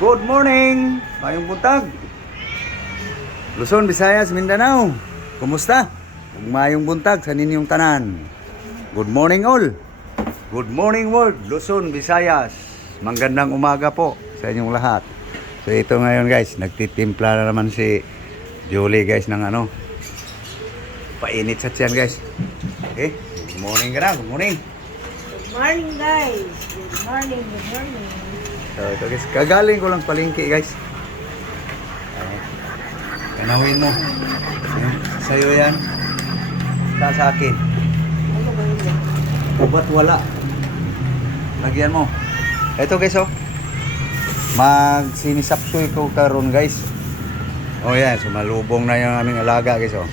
Good morning! Mayong buntag! Luzon, Visayas, Mindanao. Kumusta? Mayong buntag sa ninyong tanan. Good morning all! Good morning world, Luzon, Visayas. Magandang umaga po sa inyong lahat. So ito ngayon guys, nagtitimpla na naman si Julie guys ng painit sa tiyan guys. Okay, good morning ka na, good morning. Good morning guys. Good morning, good morning. So ito guys, kagaling ko lang palengke guys. Kanawin mo. Sa'yo yan. Sa akin. Ano ba yun? Ubat wala. Lagyan mo. Ito guys oh. Magsinisapsoy ko karon guys. Oh yan, sumalubong na yung aming alaga guys oh.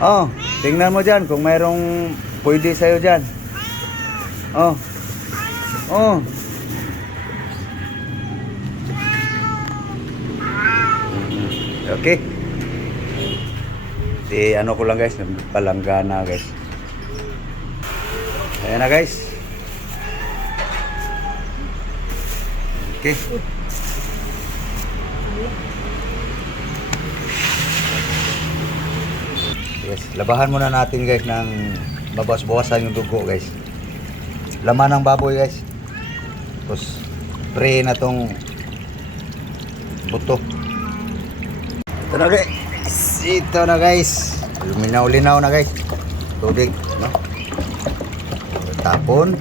Oh, tingnan mo dyan kung mayroong pwede sa'yo dyan. Oh. Oh. Okay. Di ano ko lang guys, palanggana guys. Ayan na guys. Okay. Yes, labahan muna natin guys ng bawas-bawasan yung dugo guys. Laman ng baboy guys. Tapos pre na tong buto. Ito na guys. Ito na guys. Luminaw-linaw na guys. Tubig, no? Tapon.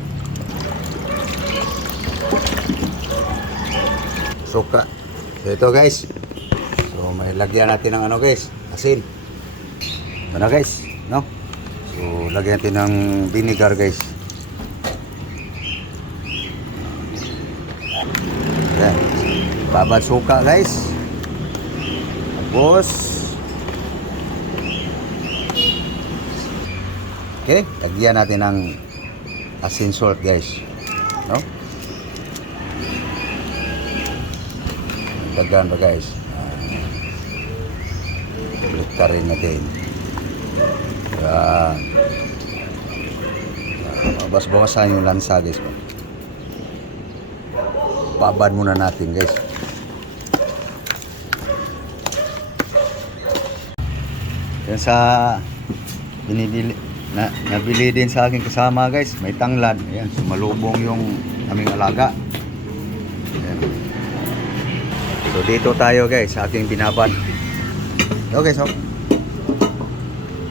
Suka. So ito guys. So may lagyan natin ng ano guys, asin. Ito na guys, no? So lagyan natin ng vinegar guys. Yan. Babad suka guys. Tapos okay, lagyan natin ng asin salt guys, no? Dagan pa guys. Ulit ka rin natin. Mabas-bawasan yung lansa guys. Babad muna natin guys. Yan sa binibili nabili din sa aking kasama guys, may tanglad. Ayan, sumalubong yung aming alaga. Ayan. So dito tayo guys sa aking binabad. Ito guys oh.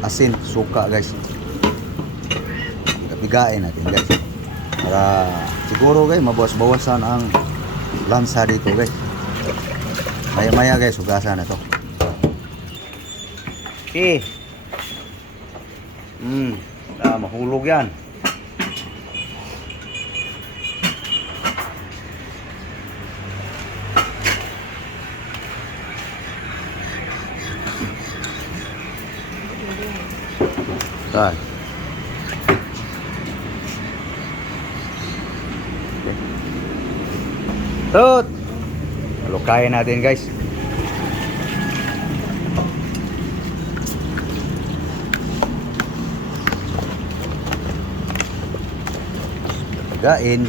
Asin, suka guys. Bigain natin guys. Para siguro guys mabawas-bawasan ang lansa dito guys. Maya-maya guys, hugasan na to. Okay. Mahulog yan. Tay. Tot. Halukayin natin guys. Gain.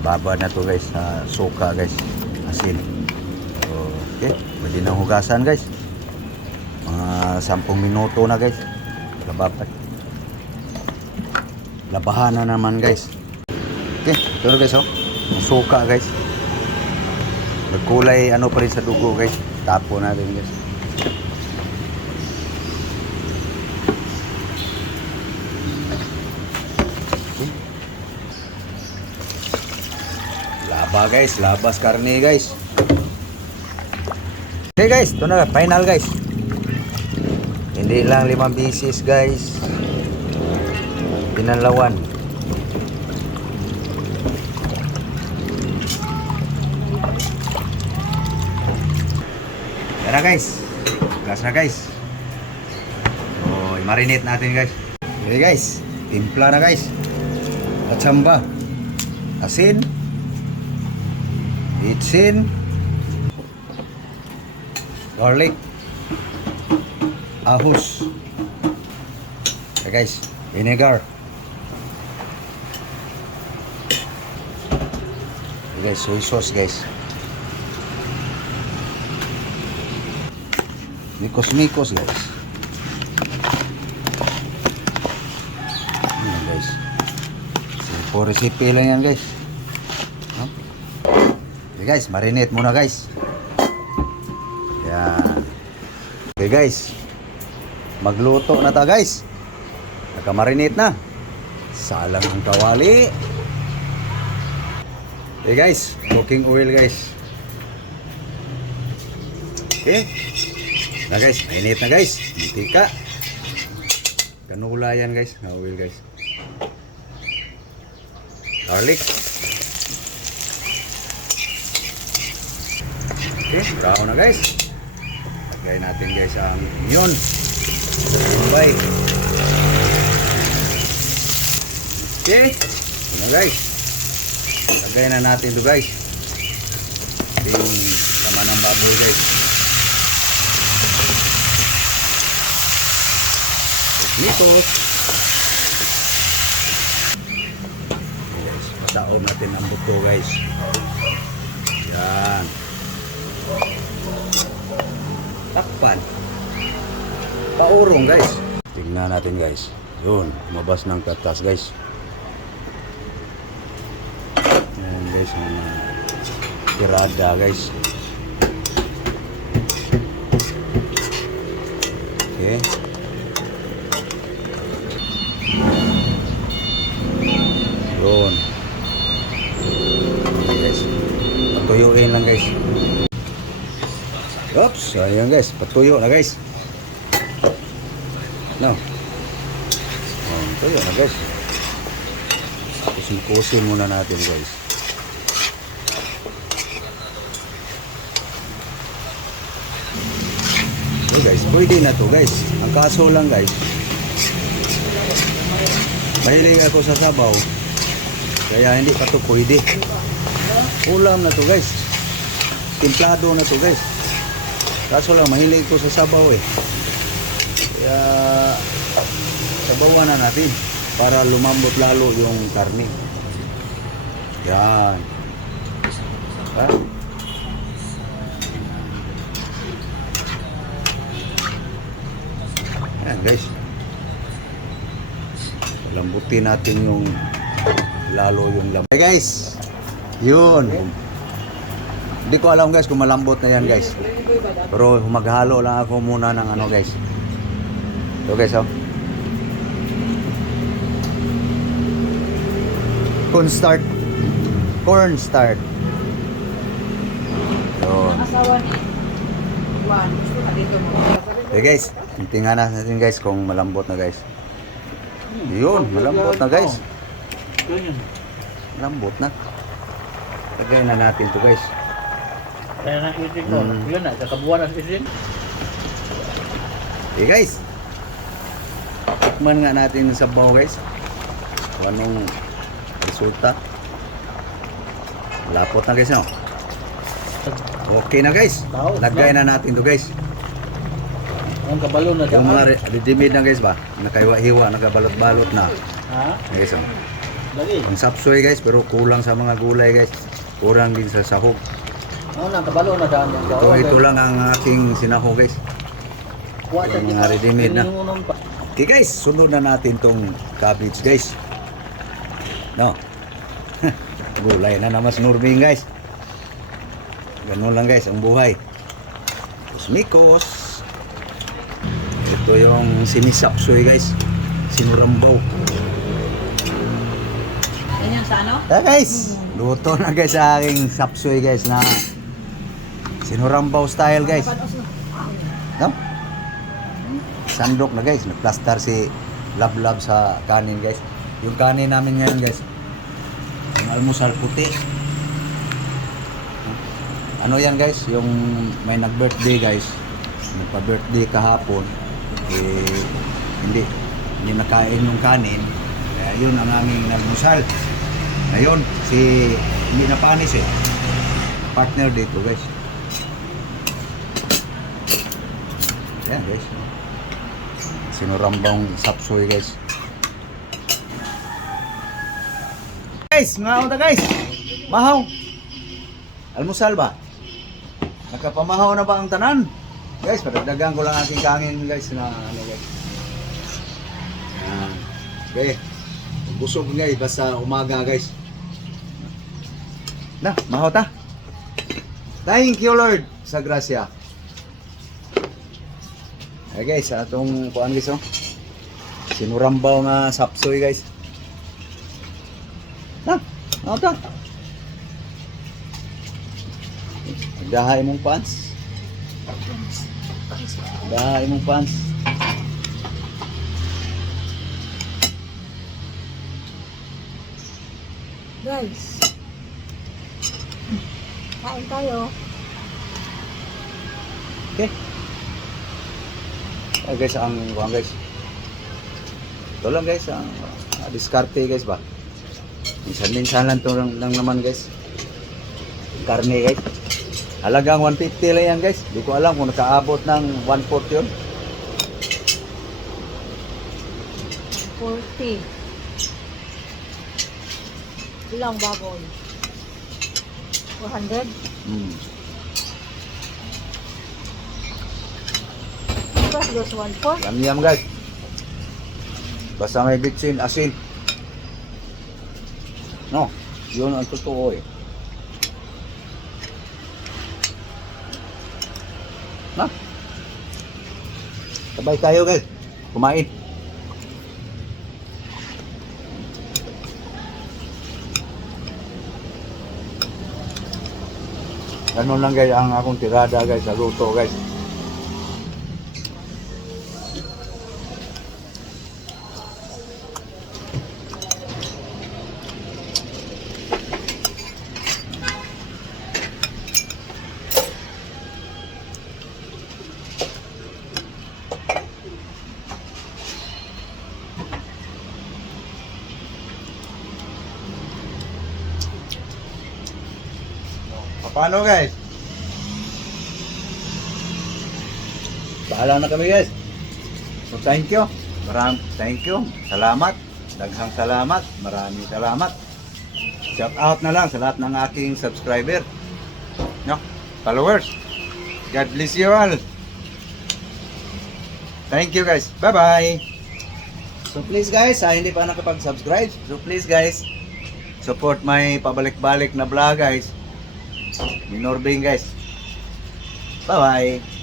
Nababad na to guys sa suka guys, asin. So, okay, pwede nang hugasan guys. Mga 10 minuto na guys. Lababad. Labahan na naman guys. Okay, ito na guys oh. Ang suka guys. Nagkulay ano pa rin sa dugo guys. Tapo natin guys. Laba guys, labas karne guys. Okay guys, ito na final guys. Hindi lang 5 pieces guys. Pinalawan. Yan na guys. Gas na guys. So, i-marinate natin guys. Okay guys, timpla na guys. Katsamba. Asin. Bitsin, garlic, ahos. Okay guys, vinegar. Okay guys, soy sauce guys. Mikos-mikos guys. Ayan guys. Simple recipe lang yan guys. No? Okay guys, marinate muna guys. Yan. Okay guys. Magluto na ta guys. Nagka-marinate na. Salang ang kawali. Okay guys, cooking oil guys. Okay. Na guys, mainit na guys. Mantika. Kanula yan guys, na oil guys. Garlic. Okay, brown na guys. Lagay natin guys ang onion. Bombay. Okay, ano guys. Lagay na natin ito guys. Yung laman ng baboy guys. Nito. Guys, pataom natin ang buto guys. Yan. Takpan. Paurong guys. Tingnan natin guys. Yun, lumabas ng katas guys. Yan guys, mga tirada guys. Okay. Yun. Guys, patuyuin lang guys. Oops, ayan guys, patuyo na guys. No. Patuyo na guys. Kusin muna natin guys. So guys, pwede na to guys. Ang kaso lang guys, mahilig ako sa sabaw, kaya hindi pa to pwede. Ulam na to guys. Timplado na to guys. Kaso lang, mahilig ko sa sabaw eh. Kaya sabawan na natin para lumambot lalo yung karne. Yan. Ha? Yan guys. Lambutin natin yung lalo yung lambutin. Hey guys. Yun. Hindi ko alam guys kung malambot na yan guys. Pero maghalo lang ako muna ng ano guys. So guys, oh. Cornstarch. Cornstarch. Yun. Asawa ni Juan. Gusto ka dito mo. Okay guys, tingnan natin guys kung malambot na guys. Yun, malambot na guys. Malambot na. Lagay na natin to guys. Kaya na isin ko. Yun na, kakabuhan na isin. Okay guys. Tikman nga natin sa sabaw guys. Kung anong resulta. Lapot na guys, no? Okay na guys. Lagay na natin to guys. Ang kabalo na Yung daan. mga ready-made na guys ba? Nakaiwa-hiwa, nakabalot-balot na. Ha? Guys, oh. Dali. Ang sapsoy guys, pero kulang sa mga gulay guys. Kurang din sa sahog. Ano na, kabalo na daan. Ito lang ang aking sinahog guys. Yung mga ready-made na. Okay guys, sunod na natin tong cabbage guys. No. Gulay na naman sa Nurbing guys. Ganun lang guys ang buhay. Mikos. Ito yung sinisapsoy guys. Sinurambaw. Yan yung sa ano? Yeah guys, luto na guys sa aking sapsoy guys na sinurambaw style guys. No? Sandok na guys, nagplaster si Lablab sa kanin guys. Yung kanin namin ngayon guys, yung almusal puti. Ano yan guys, yung may nag-birthday guys, nagpa-birthday kahapon, eh, hindi nakain yung kanin, kaya yun ang aming almusal. Ngayon, si hindi na panis eh, partner dito guys. Yan guys. Sinurambang sapsoy guys. Guys, mga uta guys. Mahaw. Almusal ba? Nakapamahaw na ba ang tanan? Guys, padagdagan ko lang aking kangin guys na ano guys. Okay. Busog guys basta umaga guys. Na, mahaw ta. Thank you Lord sa grasya. Okay guys, atong kuan guys oh. Sinurambaw nga sapsoy guys. Na, mahaw ta. Dahay mong pants. Dahay mong pants. Guys. Kain tayo. Okay. Ay guys, ang kuan guys. Ito lang guys, ang diskarte guys ba. Minsan-minsan lang to lang naman guys. Karne guys. Halagang 150 lang yan guys. Di ko alam kung nakaabot ng 1/4 yun. 40. Ilang baboy? 400? Tapos those 1/4? Yum guys. Basta may bitsin, asin. No, yun ang totoo eh. Na? Sabay tayo guys. Kumain. Ganun lang guys ang akong tirada guys sa luto guys. Paano guys? Bahala na kami guys. So thank you. Thank you. Salamat. Daghang salamat. Maraming salamat. Shout out na lang sa lahat ng aking subscriber. No? Followers. God bless you all. Thank you guys. Bye-bye. So please guys, hindi pa nakapag-subscribe. So please guys, support my pabalik-balik na vlog guys. Minorbing guys. Bye bye.